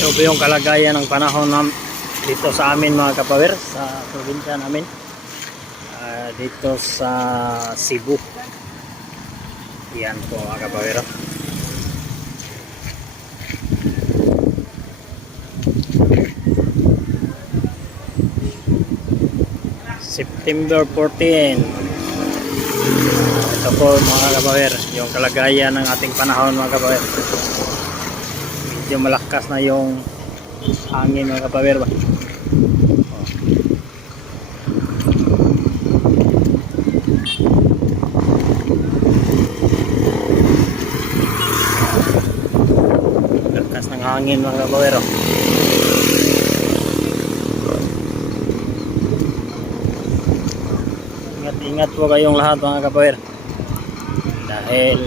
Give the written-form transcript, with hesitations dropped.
Ito po yung kalagayan ng panahon dito sa amin mga kapawer, sa probinsya namin, dito sa Cebu. Yan po mga kapawer. September 14. Ito po mga kapawer, yung kalagayan ng ating panahon mga kapawer. Medyo malakas na yung hangin mga kapawer ba. Lakas ng hangin mga kapawer. Ingat-ingat po kayong lahat mga kapawer, dahil